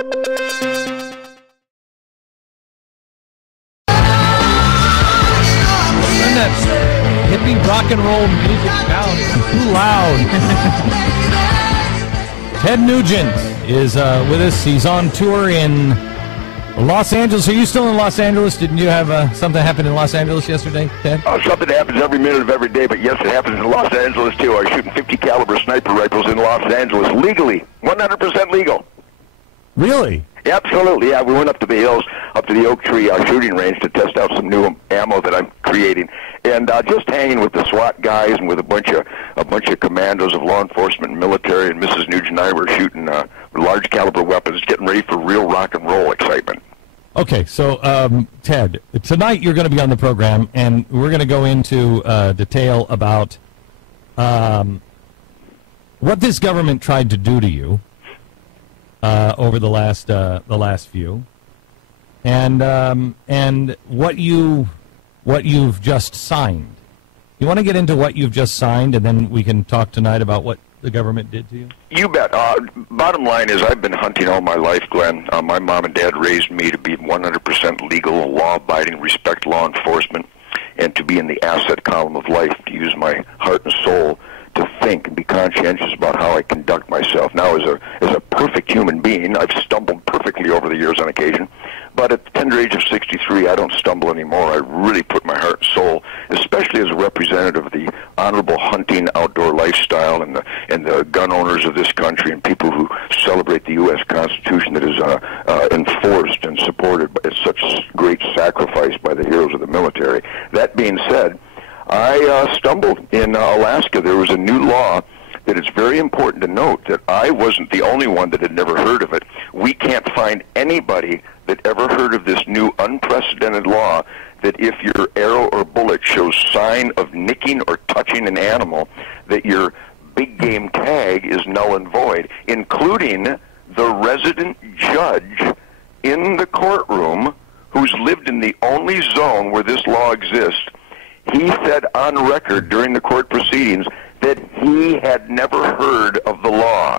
Hippie rock and roll music down. It's too loud. Ted Nugent is with us. He's on tour in Los Angeles. Are you still in Los Angeles? Didn't you have something happen in Los Angeles yesterday, Ted? Something happens every minute of every day, but yes, it happens in Los Angeles too. I was shooting 50 caliber sniper rifles in Los Angeles legally, 100% legal. Really? Absolutely, yeah. We went up to the hills, up to the Oak Tree shooting range to test out some new ammo that I'm creating, and just hanging with the SWAT guys and with a bunch of commandos of law enforcement and military. And Mrs. Nugent and I were shooting large caliber weapons, getting ready for real rock and roll excitement. Okay, so Ted, tonight you're going to be on the program, and we're going to go into detail about what this government tried to do to you over the last few, and what you've just signed. You want to get into what you've just signed, and then we can talk tonight about what the government did to you? You bet. Bottom line is I've been hunting all my life, Glenn. My mom and dad raised me to be 100% legal, law-abiding, respect law enforcement, and to be in the asset column of life, to use my heart and soul to think and be conscientious about how I conduct myself. Now, as a perfect human being, I've stumbled perfectly over the years on occasion, but at the tender age of 63, I don't stumble anymore. I really put my heart and soul, especially as a representative of the honorable hunting outdoor lifestyle and the gun owners of this country and people who celebrate the U.S. Constitution that is enforced and supported by such great sacrifice by the heroes of the military. That being said, I stumbled in Alaska. There was a new law that it's very important to note that I wasn't the only one that had never heard of it. We can't find anybody that ever heard of this new unprecedented law that if your arrow or bullet shows sign of nicking or touching an animal, that your big game tag is null and void, including the resident judge in the courtroom who's lived in the only zone where this law exists. He said on record during the court proceedings that he had never heard of the law.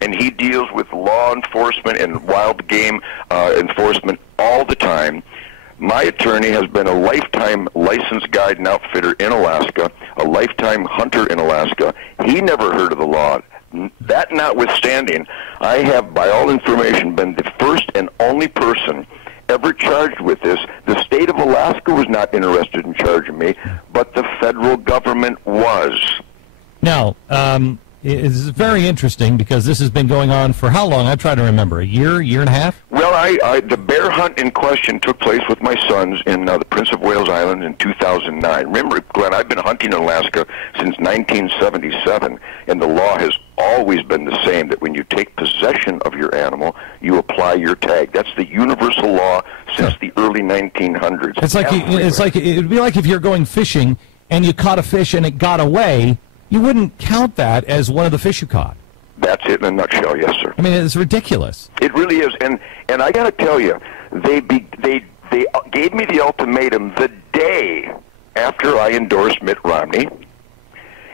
And he deals with law enforcement and wild game enforcement all the time. My attorney has been a lifetime licensed guide and outfitter in Alaska, a lifetime hunter in Alaska. He never heard of the law. That notwithstanding, I have, by all information, been the first and only person ever charged with this. The state of Alaska was not interested in charging me, but the federal government was. Now, it's very interesting because this has been going on for how long? I try to remember. A year and a half? Well, the bear hunt in question took place with my sons in the Prince of Wales Islands in 2009. Remember, Glenn, I've been hunting in Alaska since 1977, and the law has always been the same, that when you take possession of your animal, you apply your tag. That's the universal law since the early 1900s. It's like it would be like if you're going fishing and you caught a fish and it got away, you wouldn't count that as one of the fish you caught. That's it in a nutshell, yes, sir. I mean, it's ridiculous. It really is, and I got to tell you, they gave me the ultimatum the day after I endorsed Mitt Romney,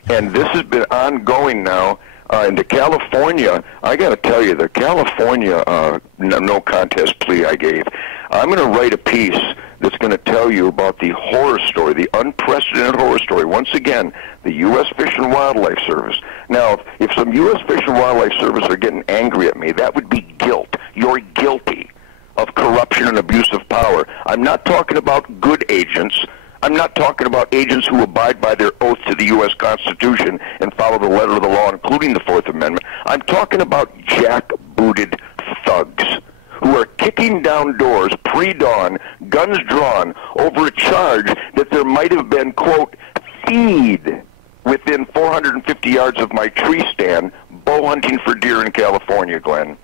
and this has been ongoing now. Into California, I got to tell you, the California no contest plea I gave, I'm going to write a piece that's going to tell you about the horror story, the unprecedented horror story. Once again, the U.S. Fish and Wildlife Service. Now, if some U.S. Fish and Wildlife Service are getting angry at me, that would be guilt. You're guilty of corruption and abuse of power. I'm not talking about good agents. I'm not talking about agents who abide by their oath to the U.S. Constitution and follow the letter of the law, including the Fourth Amendment. I'm talking about jackbooted thugs who are kicking down doors pre-dawn, guns drawn, over a charge that there might have been, quote, feed within 450 yards of my tree stand, bow hunting for deer in California, Glenn.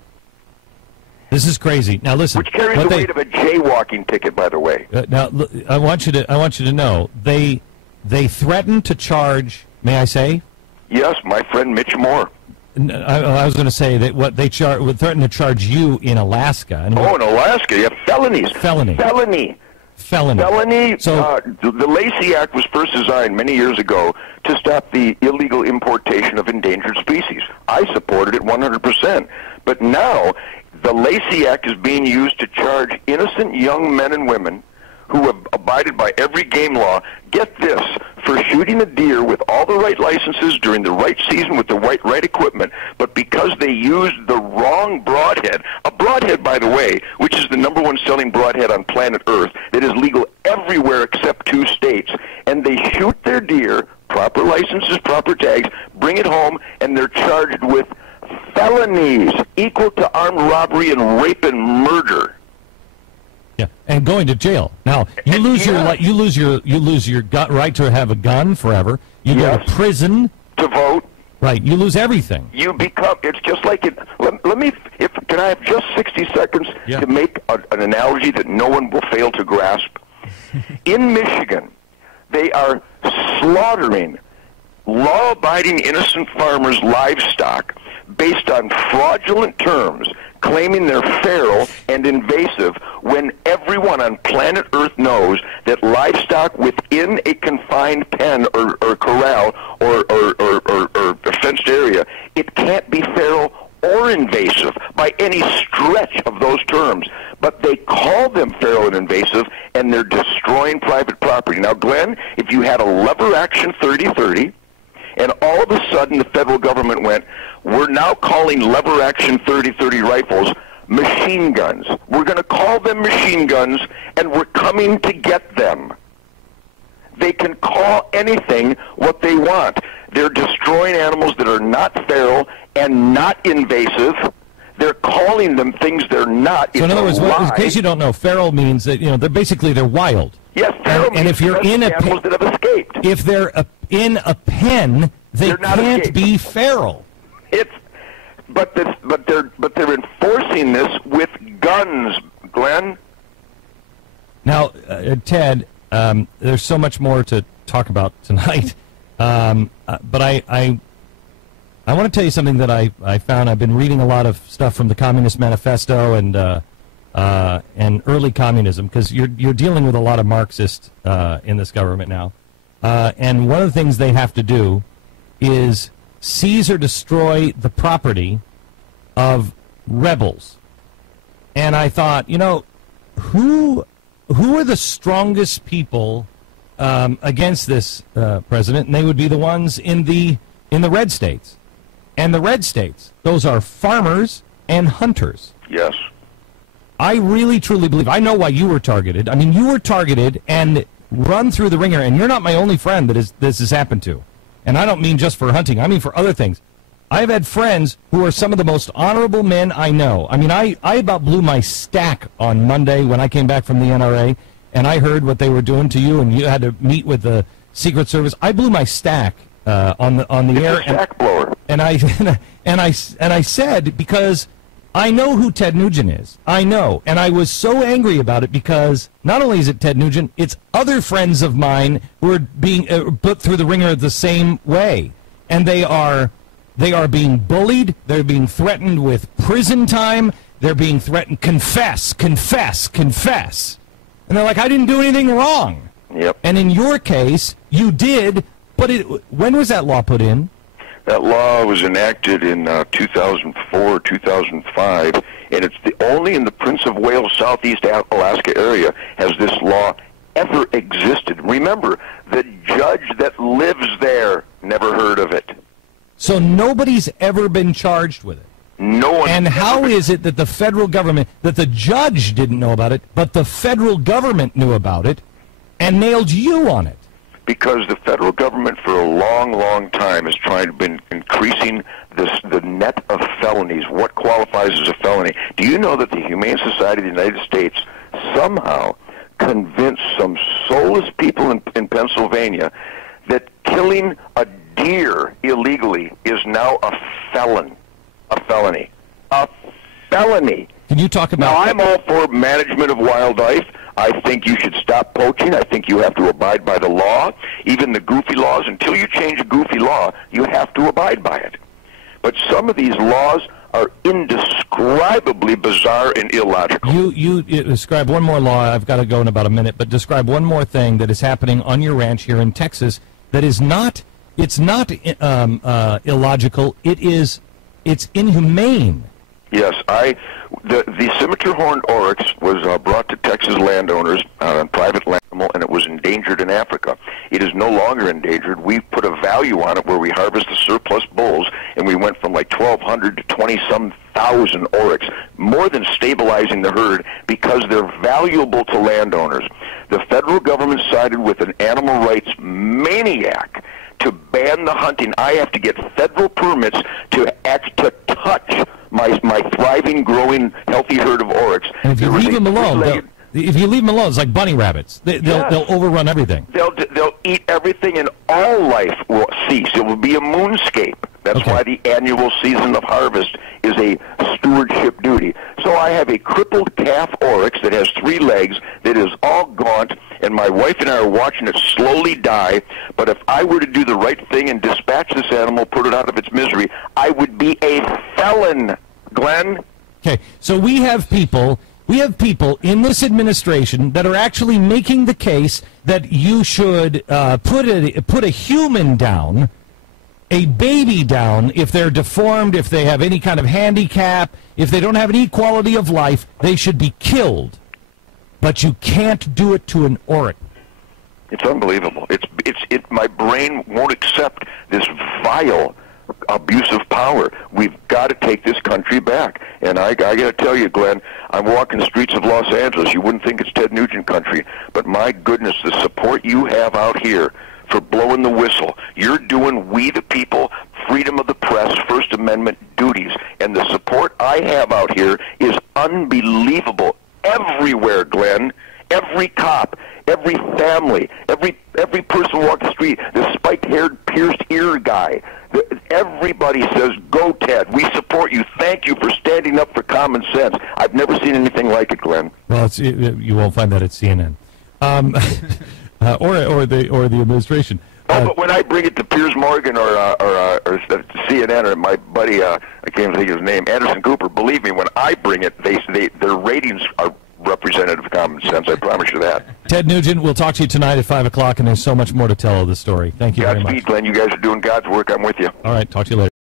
This is crazy. Now listen. Which carries the weight of a jaywalking ticket, by the way. Now I want you to know they threatened to charge. May I say? Yes, my friend Mitch Moore. I was going to say that what they would threaten to charge you in Alaska. And in Alaska, yeah, felonies. Felony. So the Lacey Act was first designed many years ago to stop the illegal importation of endangered species. I supported it 100%. But now The Lacey Act is being used to charge innocent young men and women who have abided by every game law, get this, for shooting a deer with all the right licenses during the right season with the right equipment, but because they used the wrong broadhead, a broadhead, by the way, which is the #1 selling broadhead on planet Earth, that is legal everywhere except 2 states, and they shoot their deer, proper licenses, proper tags, bring it home, and they're charged with felonies equal to armed robbery and rape and murder. Yeah, and going to jail. Now you lose your right to have a gun forever. You go to prison to vote. Right, you lose everything. You become. It's just like it. Let me. Can I have just 60 seconds to make an analogy that no one will fail to grasp? In Michigan, they are slaughtering law-abiding innocent farmers' livestock based on fraudulent terms, claiming they're feral and invasive, when everyone on planet Earth knows that livestock within a confined pen or corral or a fenced area, it can't be feral or invasive by any stretch of those terms. But they call them feral and invasive, and they're destroying private property. Now, Glenn, if you had a lever action 30-30, and all of a sudden the federal government went, we're now calling lever action 30-30 rifles machine guns. We're going to call them machine guns, and we're coming to get them. They can call anything what they want. They're destroying animals that are not feral and not invasive. They're calling them things they're not. So in other words, in case you don't know, feral means that they're wild. Yes, feral means and if you're in animals that have escaped. If they're in a pen, they can't be feral. But they're enforcing this with guns, Glenn. Now, Ted, there's so much more to talk about tonight, but I want to tell you something that I found. I've been reading a lot of stuff from the Communist Manifesto and early communism, because you're dealing with a lot of Marxists in this government now, and one of the things they have to do is seize or destroy the property of rebels. And I thought, who are the strongest people against this president? And they would be the ones in the red states. And the red states, those are farmers and hunters. Yes. I really, truly believe, I know why you were targeted. I mean, you were targeted and run through the ringer, and you're not my only friend that this has happened to. And I don't mean just for hunting. I mean for other things. I've had friends who are some of the most honorable men I know. I mean, I about blew my stack on Monday when I came back from the NRA, and I heard what they were doing to you, and you had to meet with the Secret Service. I blew my stack on the air. Stack blower. And I said, because I know who Ted Nugent is. I know. And I was so angry about it because not only is it Ted Nugent, it's other friends of mine who are being put through the ringer the same way. And they are being bullied. They're being threatened with prison time. They're being threatened, confess. And they're like, I didn't do anything wrong. Yep. And in your case, you did, but when was that law put in? That law was enacted in 2004, 2005, and it's the only in the Prince of Wales, Southeast Alaska area has this law ever existed. Remember, the judge that lives there never heard of it. So nobody's ever been charged with it? No one. And how is it that the federal government, that the judge didn't know about it, but the federal government knew about it and nailed you on it? Because the federal government for a long, long time has been increasing the net of felonies. What qualifies as a felony? Do you know that the Humane Society of the United States somehow convinced some soulless people in Pennsylvania that killing a deer illegally is now a felony? A felony. Can you talk about... Now, I'm all for management of wildlife. I think you should stop poaching. I think you have to abide by the law, even the goofy laws. Until you change a goofy law, you have to abide by it. But some of these laws are indescribably bizarre and illogical. You describe one more law. I've got to go in about a minute, but describe one more thing that is happening on your ranch here in Texas that is not... It's not illogical. It's inhumane. Yes, the scimitar horned oryx was brought to Texas landowners on private land, and it was endangered in Africa. It is no longer endangered. We put a value on it where we harvest the surplus bulls, and we went from like 1,200 to 20-some thousand oryx, more than stabilizing the herd because they're valuable to landowners. The federal government sided with an animal rights maniac to ban the hunting. I have to get federal permits to touch my thriving, growing, healthy herd of oryx. And if you leave them alone, it's like bunny rabbits. They'll overrun everything. They'll eat everything, and all life will cease. It will be a moonscape. That's why the annual season of harvest is a stewardship duty. So I have a crippled calf oryx that has 3 legs that is all gaunt, and my wife and I are watching it slowly die. But if I were to do the right thing and dispatch this animal, put it out of its misery, I would be a felon, Glenn. Okay, so we have people in this administration that are actually making the case that you should put a human down, a baby down, if they're deformed, if they have any kind of handicap, if they don't have any quality of life, they should be killed. But you can't do it to an oryx. It's unbelievable. My brain won't accept this vile abuse of power. We've got to take this country back. And I got to tell you, Glenn, I'm walking the streets of Los Angeles. You wouldn't think it's Ted Nugent country, but my goodness, the support you have out here for blowing the whistle. You're doing we the people, freedom of the press, First Amendment duties, and the support I have out here is unbelievable. Everywhere, Glenn. Every cop, every family, every person walking the street, the spiked-haired, pierced ear guy. Everybody says, "Go, Ted. We support you. Thank you for standing up for common sense." I've never seen anything like it, Glenn. Well, you won't find that at CNN, or the administration. But when I bring it to Piers Morgan or CNN or my buddy, I can't think of his name, Anderson Cooper, believe me, when I bring it, their ratings are representative of common sense. I promise you that. Ted Nugent, we'll talk to you tonight at 5 o'clock, and there's so much more to tell of the story. Thank you very much. Godspeed, Glenn. You guys are doing God's work. I'm with you. All right. Talk to you later.